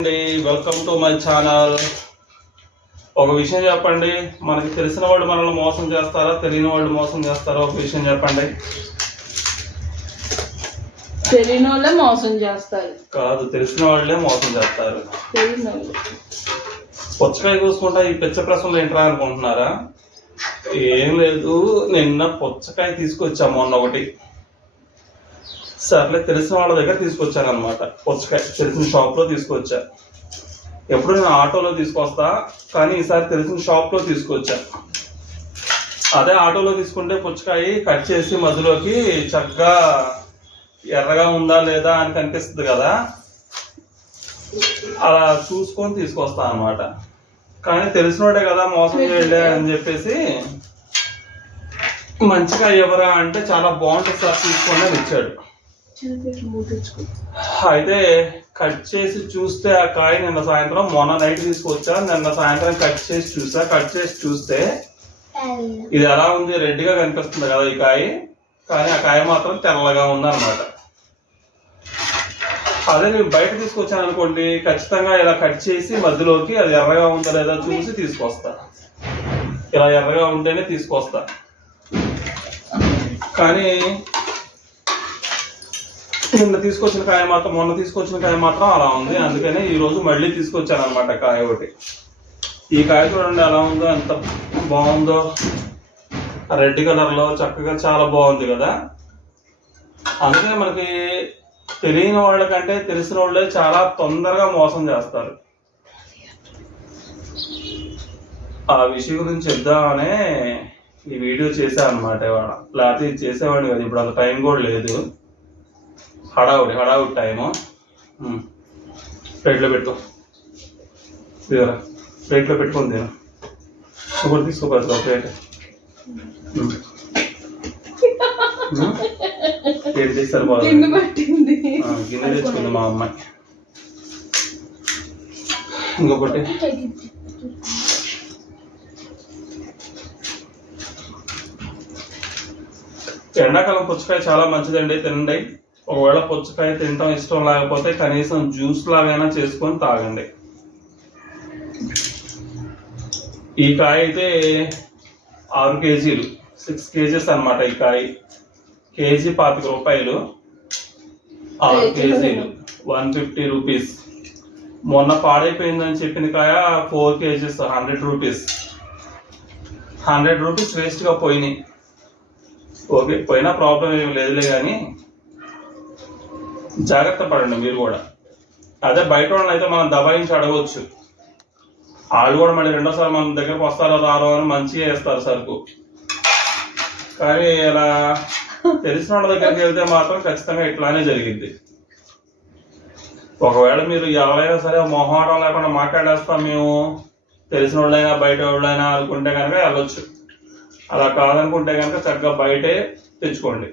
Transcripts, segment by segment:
Welcome to my channel. ఒక విషయం చెప్పండి, మనకి తెలిసిన వాళ్ళు మనల్ని మోసం చేస్తారా, తెలియని వాళ్ళు మోసం చేస్తారా? ఒక విషయం చెప్పండి. తెలియని వాళ్ళే మోసం చేస్తారు. కాదు, తెలిసిన వాళ్ళే మోసం చేస్తారు. పుచ్చకాయ చూసుకుంటా ఈ పిచ్చ ప్రశ్నలు ఏంట్రా అనుకుంటున్నారా? ఏం లేదు, నిన్న పుచ్చకాయ తీసుకొచ్చా, మొన్న ఒకటి సర్లే తెలిసిన వాళ్ళ దగ్గర తీసుకొచ్చాను అనమాట. పుచ్చకాయ తెలిసిన షాప్లో తీసుకొచ్చా. ఎప్పుడు నేను ఆటోలో తీసుకొస్తా, కానీ ఈసారి తెలిసిన షాప్లో తీసుకొచ్చా. అదే ఆటోలో తీసుకుంటే పుచ్చకాయ కట్ చేసి మధ్యలోకి చక్కగా ఎర్రగా ఉందా లేదా అని కనిపిస్తుంది కదా, అలా చూసుకొని తీసుకొస్తా అనమాట. కానీ తెలిసినోడే కదా మోసం చేయలే అని చెప్పేసి మంచిగా ఎవరా అంటే చాలా బాగుంటుంది సార్ తీసుకోండి అని ఇచ్చాడు. అయితే కట్ చేసి చూస్తే ఆ కాయ నిన్న సాయంత్రం, మొన్న నైట్ తీసుకొచ్చా, నిన్న సాయంత్రం కట్ చేసి చూసా. కట్ చేసి చూస్తే ఇది ఎలా ఉంది, రెడ్గా కనిపిస్తుంది కదా ఈ కాయ, కానీ ఆ కాయ మాత్రం తెల్లగా ఉంది అనమాట. అదే నేను బయట తీసుకొచ్చాను అనుకోండి, ఖచ్చితంగా ఇలా కట్ చేసి మధ్యలోకి అది ఎర్రగా ఉందా లేదా చూసి తీసుకొస్తా. ఇలా ఎర్రగా ఉంటేనే తీసుకొస్తా. కానీ నిన్న తీసుకొచ్చిన కాయ మాత్రం, మొన్న తీసుకొచ్చిన కాయ మాత్రం అలా ఉంది. అందుకనే ఈ రోజు మళ్ళీ తీసుకొచ్చాను అనమాట కాయ ఒకటి. ఈ కాయ చూడండి ఎలా ఉందో, ఎంత బాగుందో, రెడ్ కలర్ లో చక్కగా చాలా బాగుంది కదా. అందుకనే మనకి తెలియని వాళ్ళకంటే తెలిసిన వాళ్ళే చాలా తొందరగా మోసం చేస్తారు. ఆ విషయం గురించి చెప్దామనే ఈ వీడియో చేశా అనమాట. ఇవాళ లేకపోతే ఇది చేసేవాడిని కదా, ఇప్పుడు అంత టైం కూడా లేదు. హడావుడి టైము. ప్లేట్లో పెట్టుకో, ప్లేట్లో పెట్టుకొని తిను. Super తీసుకోపోతుంది plate. ప్లేట్ తీస్తారు బాగా. గిన్నె తెచ్చుకుంది మా అమ్మాయి. ఇంకొకటి ఎండాకాలం పుచ్చకాయ చాలా మంచిదండి, తినండి. ఒకవేళ పుచ్చకాయ తినటం ఇష్టం లేకపోతే కనీసం జ్యూస్ లాగైనా చేసుకొని తాగండి. ఈ కాయ అయితే 6 కేజీలు, 6 కేజీస్ అనమాట. ఈ కాయ కేజీ 25 రూపాయలు, 6 కేజీలు 150 రూపీస్. మొన్న పాడైపోయిందని చెప్పిన కాయ 4 కేజీస్ 100 రూపీస్. 100 రూపీస్ వేస్ట్గా పోయినాయి. ఓకే, పోయినా ప్రాబ్లం ఏమి లేదులే, కానీ జాగ్రత్త పడండి మీరు కూడా. అదే బయట వాళ్ళని అయితే మనం దబాయించి అడగవచ్చు. వాళ్ళు కూడా మళ్ళీ రెండోసారి మన దగ్గరకు వస్తారో రారో అని మంచిగా వేస్తారు సరుకు. కానీ ఇలా తెలిసిన వాళ్ళ దగ్గరికి వెళ్తే మాత్రం ఖచ్చితంగా ఇట్లానే జరిగింది. ఒకవేళ మీరు ఎవరైనా సరే మొహమాటం లేకుండా మాట్లాడేస్తాం మేము, తెలిసిన వాళ్ళైనా బయట వాళ్ళైనా అనుకుంటే కనుక వెళ్ళొచ్చు. అలా కాదనుకుంటే కనుక చక్కగా బయటే తెచ్చుకోండి.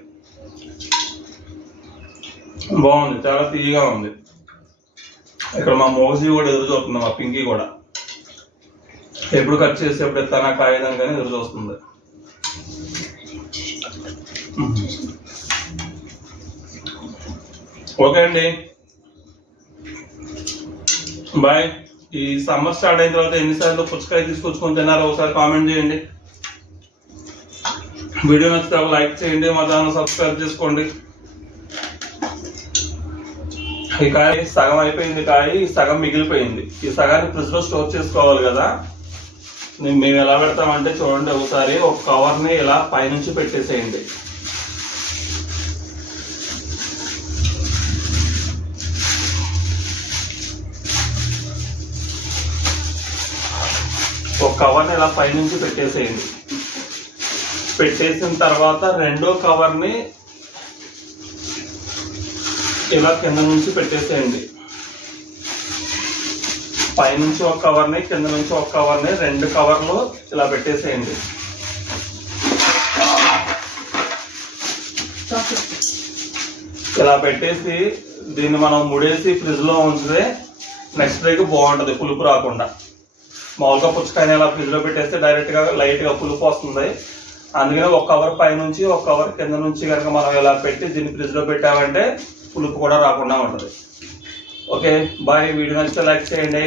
బాగుంది, చాలా తీయగా ఉంది. ఇక్కడ మా మోజీ కూడా ఎదురు చూస్తుంది, మా పింకీ కూడా ఎప్పుడు కట్ చేసి ఎప్పుడు ఎత్తానా కాగితం కానీ ఎదురు చూస్తుంది. ఓకే అండి, బాయ్. ఈ సమ్మర్ స్టార్ట్ అయిన తర్వాత ఎన్నిసార్లు పుచ్చకాయ తీసుకొచ్చుకొని తిన్నారో ఒకసారి కామెంట్ చేయండి. వీడియో నచ్చితే లైక్ చేయండి, మా ఛానల్ సబ్స్క్రైబ్ చేసుకోండి. ఈ కాయ సగం అయిపోయింది, కాయ సగం మిగిలిపోయింది. ఈ సగాన్ని ఫ్రిడ్జ్ లో స్టోర్ చేసుకోవాలి కదా. మేము ఎలా పెడతామంటే చూడండి, ఒకసారి ఒక కవర్ని ఇలా పైనుంచి పెట్టేసేయండి. ఒక కవర్ని ఇలా పైనుంచి పెట్టేసేయండి. పెట్టేసిన తర్వాత రెండో కవర్ని ఇలా కింద నుంచి పెట్టేసేయండి. పైనుంచి ఒక కవర్ని, కింద నుంచి ఒక కవర్ని, 2 కవర్లు ఇలా పెట్టేసేయండి. ఇలా పెట్టేసి దీన్ని మనం ముడేసి ఫ్రిడ్జ్ లో ఉంచితే నెక్స్ట్ డేకి బాగుంటుంది, పులుపు రాకుండా. మామూలుగా పుచ్చకాయని ఇలా ఫ్రిడ్జ్ లో పెట్టేస్తే డైరెక్ట్ గా లైట్ గా పులుపు వస్తుంది. అందుకని ఒక కవర్ పైనుంచి ఒక కవర్ కింద నుంచి కనుక మనం ఇలా పెట్టి దీన్ని ఫ్రిడ్జ్ లో పెట్టామంటే పులుపు కూడా రాకుండా ఉంటుంది. Okay bye. వీడియో నచ్చితే లైక్ చేయండి.